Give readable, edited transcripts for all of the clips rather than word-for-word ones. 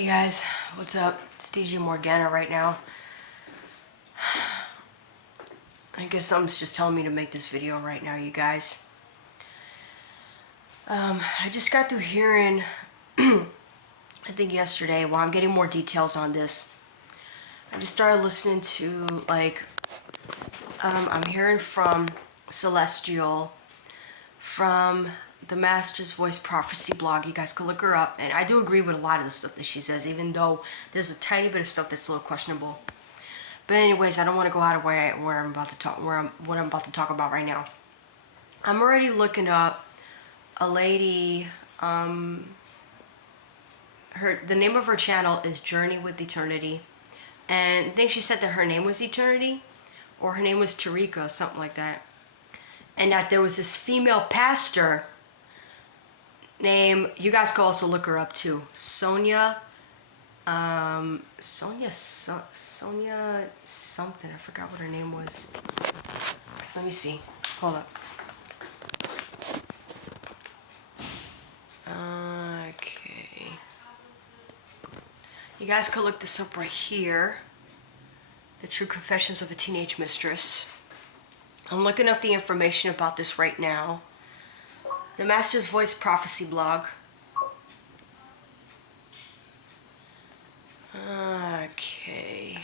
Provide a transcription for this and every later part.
Hey guys, what's up? It's DJ Morgana right now. I guess something's just telling me to make this video right now, you guys. I just got through hearing, I think yesterday, while I'm getting more details on this, I just started listening to, I'm hearing from Celestial, from the Master's Voice Prophecy blog. You guys can look her up, and I do agree with a lot of the stuff that she says, even though there's a tiny bit of stuff that's a little questionable. But anyways, I don't want to go out of where I'm about to talk, what I'm about to talk about right now. I'm already looking up a lady. The name of her channel is Journey with Eternity, and I think she said that her name was Eternity, or her name was Tarika, something like that. And that there was this female pastor named, you guys can also look her up too, Sonia something, I forgot what her name was. Let me see, hold up. Okay, you guys can look this up right here, The True Confessions of a Teenage Mistress. I'm looking up the information about this right now. The Master's Voice Prophecy blog. Okay,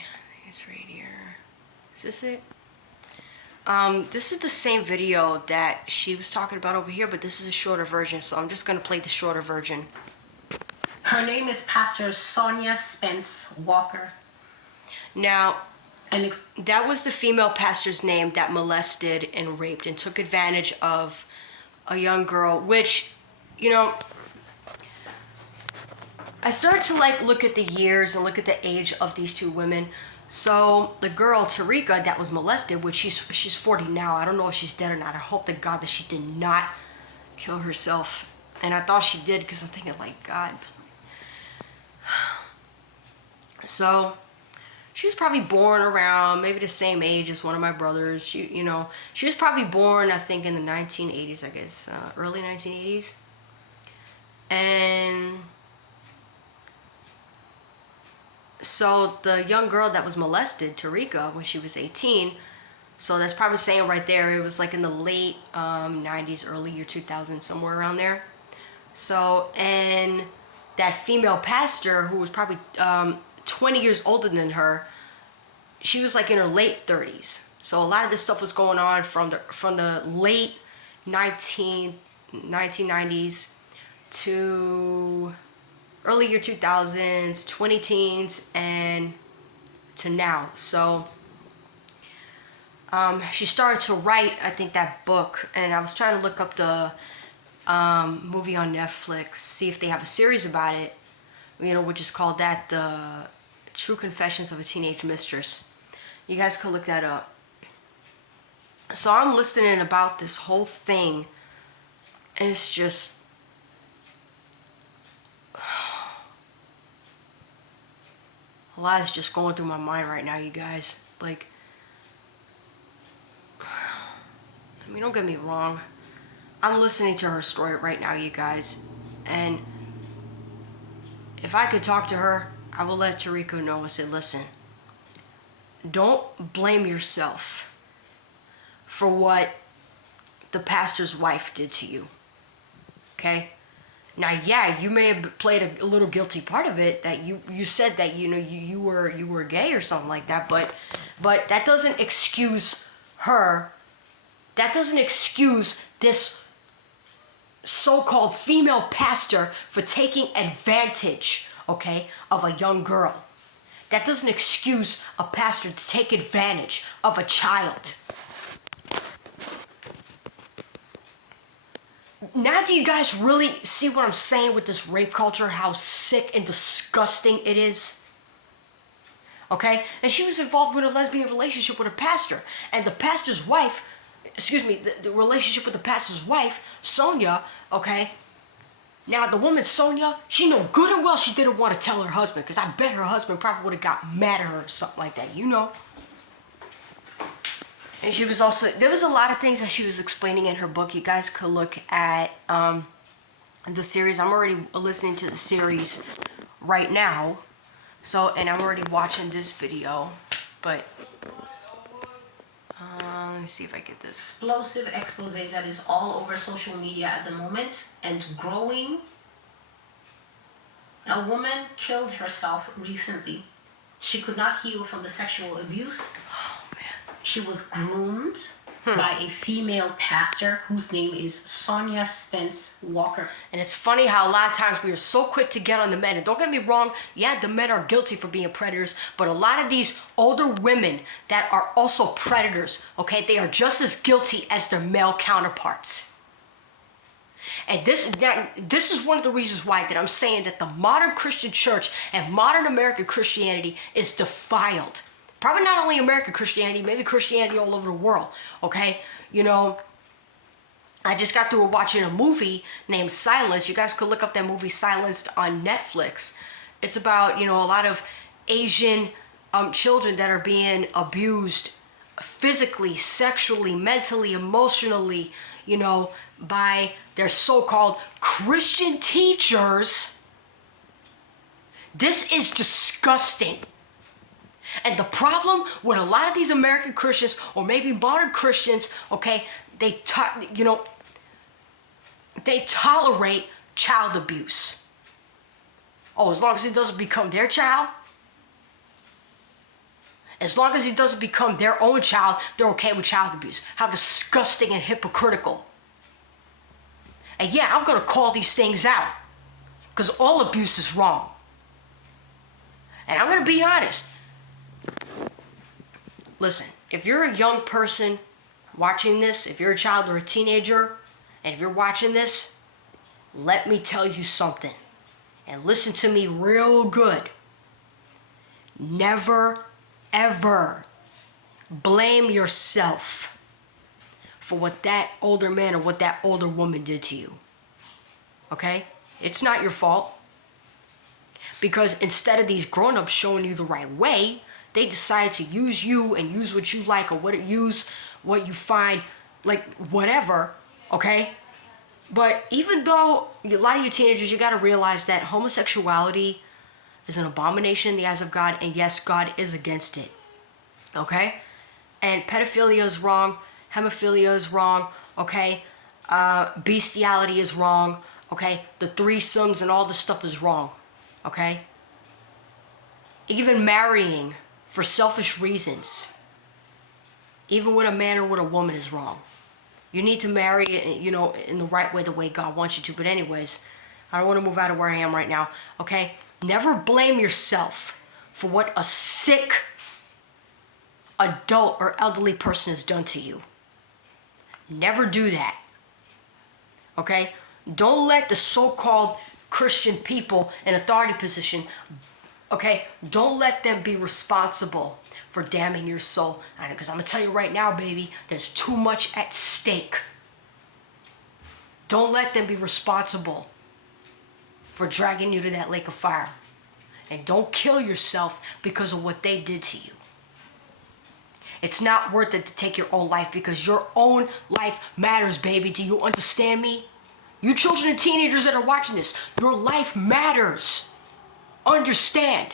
it's right here. Is this it? This is the same video that she was talking about over here, but this is a shorter version, so I'm just gonna play the shorter version. Her name is Pastor Sonia Spence Walker. Now, and that was the female pastor's name that molested and raped and took advantage of a young girl, which, you know, I started to look at the years and look at the age of these two women. So the girl Tarika that was molested, which she's 40 now. I don't know if she's dead or not. I hope to God that she did not kill herself. And I thought she did, because I'm thinking, God. So she was probably born around maybe the same age as one of my brothers. She was probably born, I think, in the 1980s, I guess, early 1980s. And so the young girl that was molested, Tarika, when she was 18, so that's probably saying right there, it was in the late 90s, early year 2000, somewhere around there. So, and that female pastor, who was probably 20 years older than her, she was in her late 30s. So a lot of this stuff was going on from the late 1990s to early year 2000s, 20 teens, and to now. So she started to write, I think, that book, and I was trying to look up the movie on Netflix, see if they have a series about it, which is called The True Confessions of a Teenage Mistress. You guys can look that up. So I'm listening about this whole thing, and it's just, a lot is just going through my mind right now, you guys. Don't get me wrong. I'm listening to her story right now, you guys, and if I could talk to her, I will let Tarika know and say, listen, don't blame yourself for what the pastor's wife did to you, okay? Now, yeah, you may have played a little guilty part of it, that you said that, you were gay or something like that, but that doesn't excuse her. That doesn't excuse this so-called female pastor for taking advantage, okay, of a young girl. That doesn't excuse a pastor to take advantage of a child. Now do you guys really see what I'm saying with this rape culture, how sick and disgusting it is? Okay? And she was involved with a lesbian relationship with a pastor, and the pastor's wife, the relationship with the pastor's wife, Sonia, okay? Now, the woman, Sonia, she know good and well she didn't want to tell her husband, because I bet her husband probably would have got mad at her or something like that, And she was also, there was a lot of things that she was explaining in her book. You guys could look at the series. I'm already listening to the series right now. So, and I'm already watching this video, but let me see if I get this. Explosive expose that is all over social media at the moment and growing. A woman killed herself recently. She could not heal from the sexual abuse. Oh, man. She was groomed by a female pastor whose name is Sonia Spence Walker. And it's funny how a lot of times we are so quick to get on the men. And don't get me wrong, yeah, the men are guilty for being predators, but a lot of these older women that are also predators, okay, they are just as guilty as their male counterparts. And this is one of the reasons why that I'm saying that the modern Christian church and modern American Christianity is defiled. Probably not only American Christianity, maybe Christianity all over the world, okay? You know, I just got through watching a movie named Silence. You guys could look up that movie Silenced on Netflix. It's about, you know, a lot of Asian children that are being abused physically, sexually, mentally, emotionally, you know, by their so-called Christian teachers. This is disgusting. And the problem with a lot of these American Christians, or maybe modern Christians, okay, they tolerate child abuse. Oh, as long as it doesn't become their child, as long as it doesn't become their own child, they're okay with child abuse. How disgusting and hypocritical. And yeah, I'm going to call these things out, because all abuse is wrong. And I'm going to be honest. Listen, if you're a young person watching this, if you're a child or a teenager, and if you're watching this, let me tell you something. And listen to me real good. Never, ever blame yourself for what that older man or what that older woman did to you. Okay? It's not your fault. Because instead of these grown-ups showing you the right way, they decide to use you and use what you like, or use what you find, like, whatever, okay? But even though a lot of you teenagers, you got to realize that homosexuality is an abomination in the eyes of God, and yes, God is against it, okay? And pedophilia is wrong, hemophilia is wrong, okay? Bestiality is wrong, okay? The threesomes and all this stuff is wrong, okay? Even marrying for selfish reasons, even with a man or with a woman, is wrong. You need to marry, you know, in the right way, the way God wants you to. But anyways, I don't want to move out of where I am right now, okay? Never blame yourself for what a sick adult or elderly person has done to you. Never do that, okay? Don't let the so-called Christian people in authority position, okay, don't let them be responsible for damning your soul. Because I'm going to tell you right now, baby, there's too much at stake. Don't let them be responsible for dragging you to that lake of fire. And don't kill yourself because of what they did to you. It's not worth it to take your own life, because your own life matters, baby. Do you understand me? You children and teenagers that are watching this, your life matters. Understand,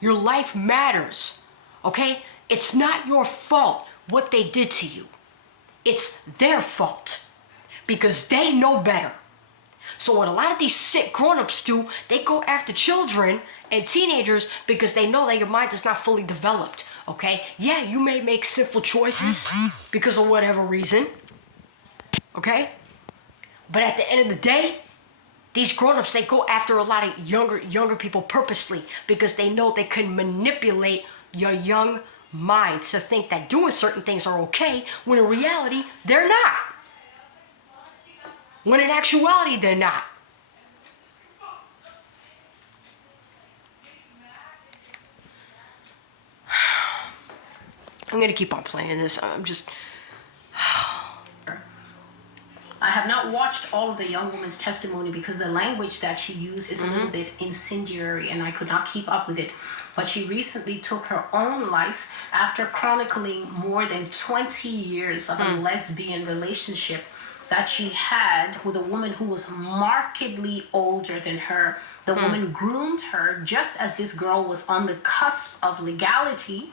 your life matters, okay? It's not your fault what they did to you. It's their fault, because they know better. So what a lot of these sick grown-ups do, they go after children and teenagers because they know that your mind is not fully developed, okay? Yeah, you may make sinful choices because of whatever reason, okay? But at the end of the day, these grown-ups, they go after a lot of younger people purposely because they know they can manipulate your young mind to think that doing certain things are okay, when in reality, they're not. When in actuality, they're not. I'm going to keep on playing this. I'm just... I have not watched all of the young woman's testimony because the language that she used is a little bit incendiary and I could not keep up with it. But she recently took her own life after chronicling more than 20 years of a lesbian relationship that she had with a woman who was markedly older than her. The woman groomed her just as this girl was on the cusp of legality.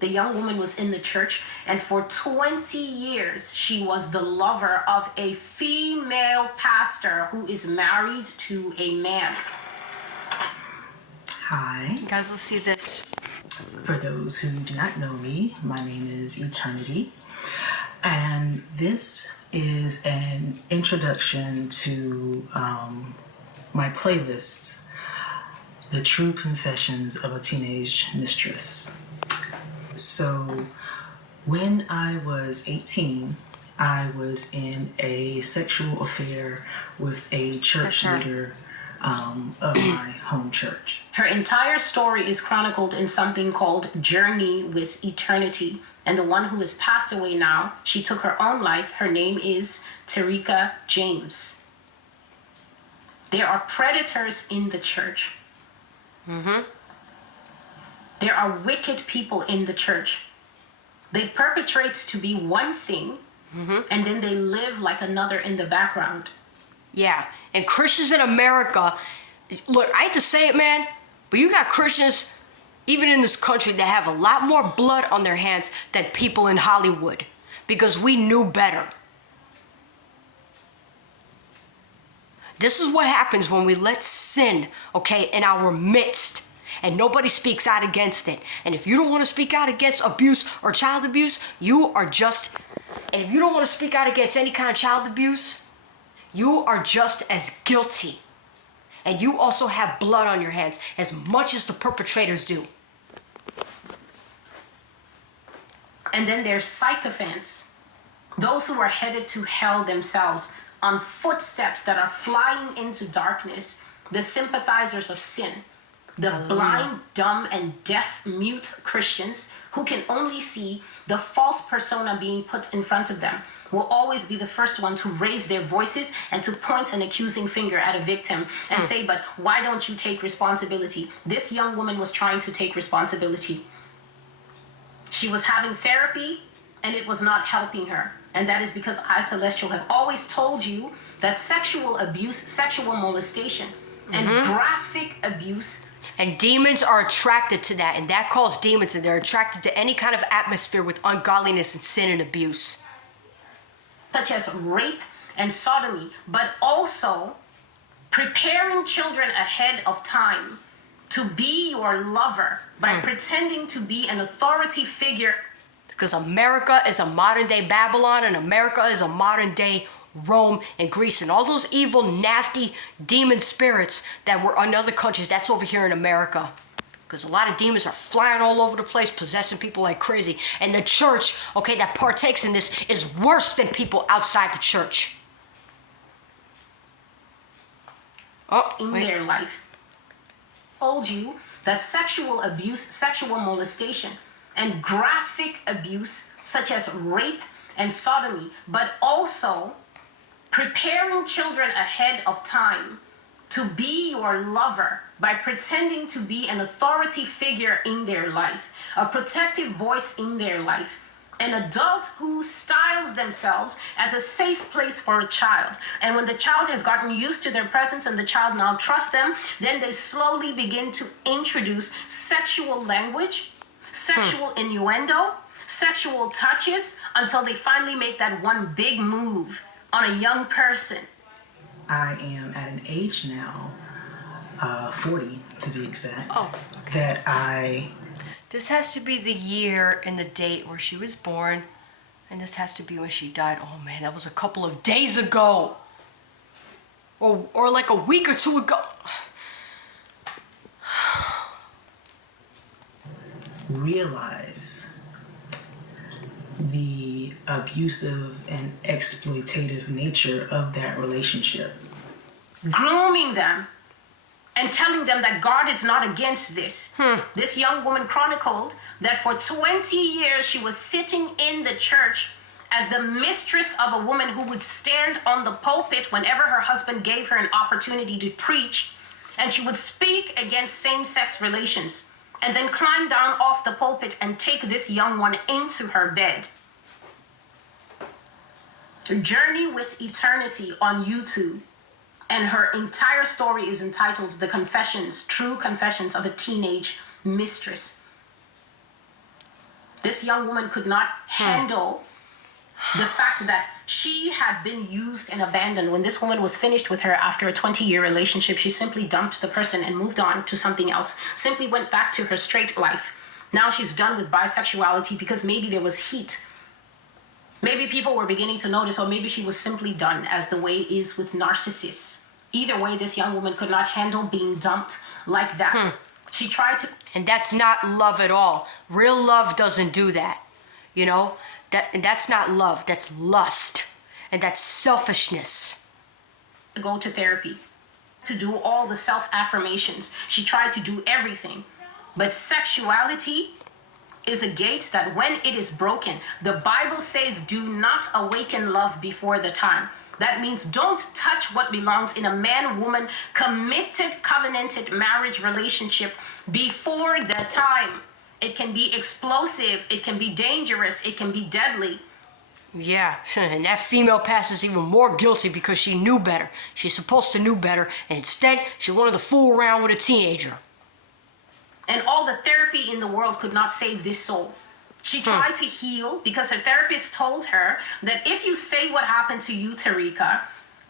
The young woman was in the church, and for 20 years, she was the lover of a female pastor who is married to a man. Hi. Guys, let's see this. For those who do not know me, my name is Eternity, and this is an introduction to my playlist, The True Confessions of a Teenage Mistress. So, when I was 18, I was in a sexual affair with a church leader of my home church. Her entire story is chronicled in something called Journey with Eternity. And the one who has passed away now, she took her own life. Her name is Tarika James. There are predators in the church. There are wicked people in the church. They perpetrate to be one thing, and then they live like another in the background. Yeah, and Christians in America, look, I hate to say it, man, but you got Christians, even in this country, that have a lot more blood on their hands than people in Hollywood, because we knew better. This is what happens when we let sin, okay, in our midst, and nobody speaks out against it. And if you don't want to speak out against abuse or child abuse, you are just, and if you don't want to speak out against any kind of child abuse, you are just as guilty. And you also have blood on your hands as much as the perpetrators do. And then there's sycophants, those who are headed to hell themselves on footsteps that are flying into darkness, the sympathizers of sin, the blind, dumb, and deaf mute Christians who can only see the false persona being put in front of them, will always be the first one to raise their voices and to point an accusing finger at a victim and say, but why don't you take responsibility? This young woman was trying to take responsibility. She was having therapy and it was not helping her. And that is because I, Celestial, have always told you that sexual abuse, sexual molestation, and graphic abuse, and demons are attracted to that, and that calls demons, and they're attracted to any kind of atmosphere with ungodliness and sin and abuse. Such as rape and sodomy, but also preparing children ahead of time to be your lover by pretending to be an authority figure. Because America is a modern day Babylon, and America is a modern day Rome and Greece, and all those evil, nasty demon spirits that were in other countries, that's over here in America. Because a lot of demons are flying all over the place, possessing people like crazy. And the church, okay, that partakes in this is worse than people outside the church. In their life. Told you that sexual abuse, sexual molestation, and graphic abuse, such as rape and sodomy, but also preparing children ahead of time to be your lover by pretending to be an authority figure in their life, a protective voice in their life, an adult who styles themselves as a safe place for a child. And when the child has gotten used to their presence and the child now trusts them, then they slowly begin to introduce sexual language, sexual innuendo, sexual touches, until they finally make that one big move on a young person. I am at an age now, 40 to be exact, that This has to be the year and the date where she was born, and this has to be when she died. Oh man, that was a couple of days ago. Or like a week or two ago. realize the abusive and exploitative nature of that relationship. Grooming them and telling them that God is not against this. This young woman chronicled that for 20 years she was sitting in the church as the mistress of a woman who would stand on the pulpit whenever her husband gave her an opportunity to preach, and she would speak against same-sex relations and then climb down off the pulpit and take this young one into her bed. Journey with Eternity on YouTube. And her entire story is entitled The Confessions, True Confessions of a Teenage Mistress. This young woman could not handle the fact that she had been used and abandoned. When this woman was finished with her after a 20-year relationship, she simply dumped the person and moved on to something else, simply went back to her straight life. Now she's done with bisexuality because maybe there was heat. Maybe people were beginning to notice, or maybe she was simply done, as the way is with narcissists. Either way, this young woman could not handle being dumped like that. She tried to... And that's not love at all. Real love doesn't do that. You know? That's not love. That's lust. And that's selfishness. Go to therapy, to do all the self-affirmations. She tried to do everything. But sexuality is a gate that when it is broken, the Bible says, do not awaken love before the time. That means don't touch what belongs in a man-woman committed, covenanted marriage relationship before the time. It can be explosive, it can be dangerous, it can be deadly. Yeah, and that female pastor is even more guilty because she knew better. She's supposed to know better, and instead she wanted to fool around with a teenager. And all the therapy in the world could not save this soul. She tried to heal because her therapist told her that if you say what happened to you, Tarika,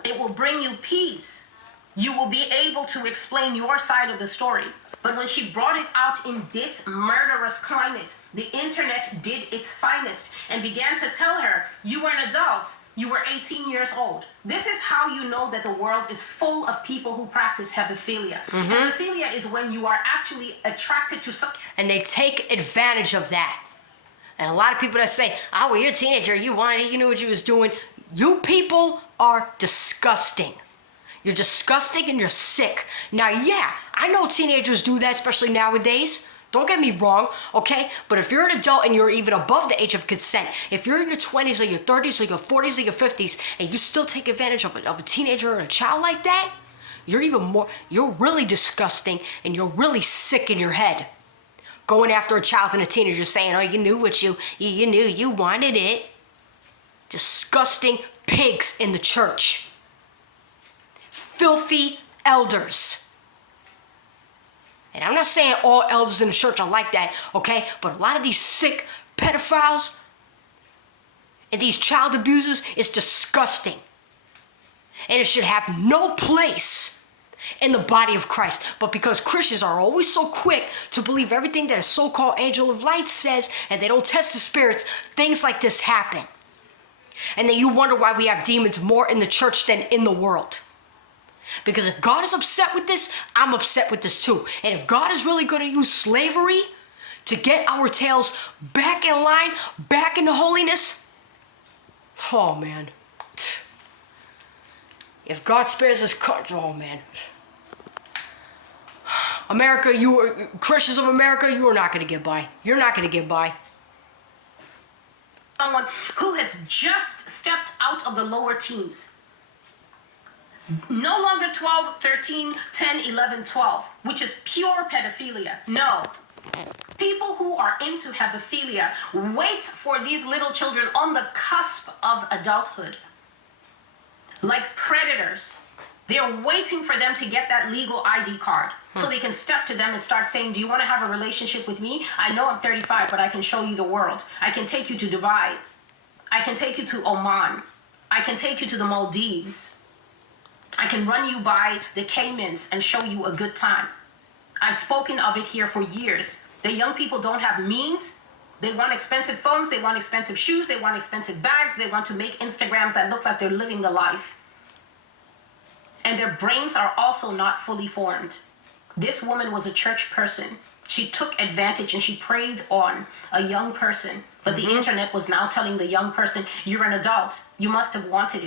it will bring you peace. You will be able to explain your side of the story. But when she brought it out in this murderous climate, the internet did its finest and began to tell her, you were an adult, you were 18 years old. This is how you know that the world is full of people who practice pedophilia. Pedophilia is when you are actually attracted to something. And they take advantage of that. And a lot of people that say, oh, well, you're a teenager, you wanted it, you knew what you was doing. You people are disgusting. You're disgusting and you're sick. Now, yeah, I know teenagers do that, especially nowadays. Don't get me wrong, okay? But if you're an adult and you're even above the age of consent, if you're in your 20s or your 30s or your 40s or your 50s, and you still take advantage of a teenager or a child like that, you're really disgusting and you're really sick in your head. Going after a child and a teenager saying, oh, you knew what you knew, you wanted it. Disgusting pigs in the church. Filthy elders. And I'm not saying all elders in the church are like that, okay? But a lot of these sick pedophiles and these child abusers is disgusting. And it should have no place in the body of Christ. But because Christians are always so quick to believe everything that a so-called angel of light says, and they don't test the spirits, things like this happen. And then you wonder why we have demons more in the church than in the world. Because if God is upset with this, I'm upset with this too. And if God is really going to use slavery to get our tails back in line, back into holiness, oh man. If God spares us, oh man. America, Christians of America, you are not going to get by. You're not going to get by. Someone who has just stepped out of the lower teens. No longer 12, 13, 10, 11, 12, which is pure pedophilia. No. People who are into pedophilia wait for these little children on the cusp of adulthood. Like predators. They're waiting for them to get that legal ID card so they can step to them and start saying, do you want to have a relationship with me? I know I'm 35, but I can show you the world. I can take you to Dubai. I can take you to Oman. I can take you to the Maldives. I can run you by the Caymans and show you a good time. I've spoken of it here for years. The young people don't have means. They want expensive phones. They want expensive shoes. They want expensive bags. They want to make Instagrams that look like they're living the life. And their brains are also not fully formed. This woman was a church person. She took advantage and she preyed on a young person. But the internet was now telling the young person, you're an adult. You must have wanted it.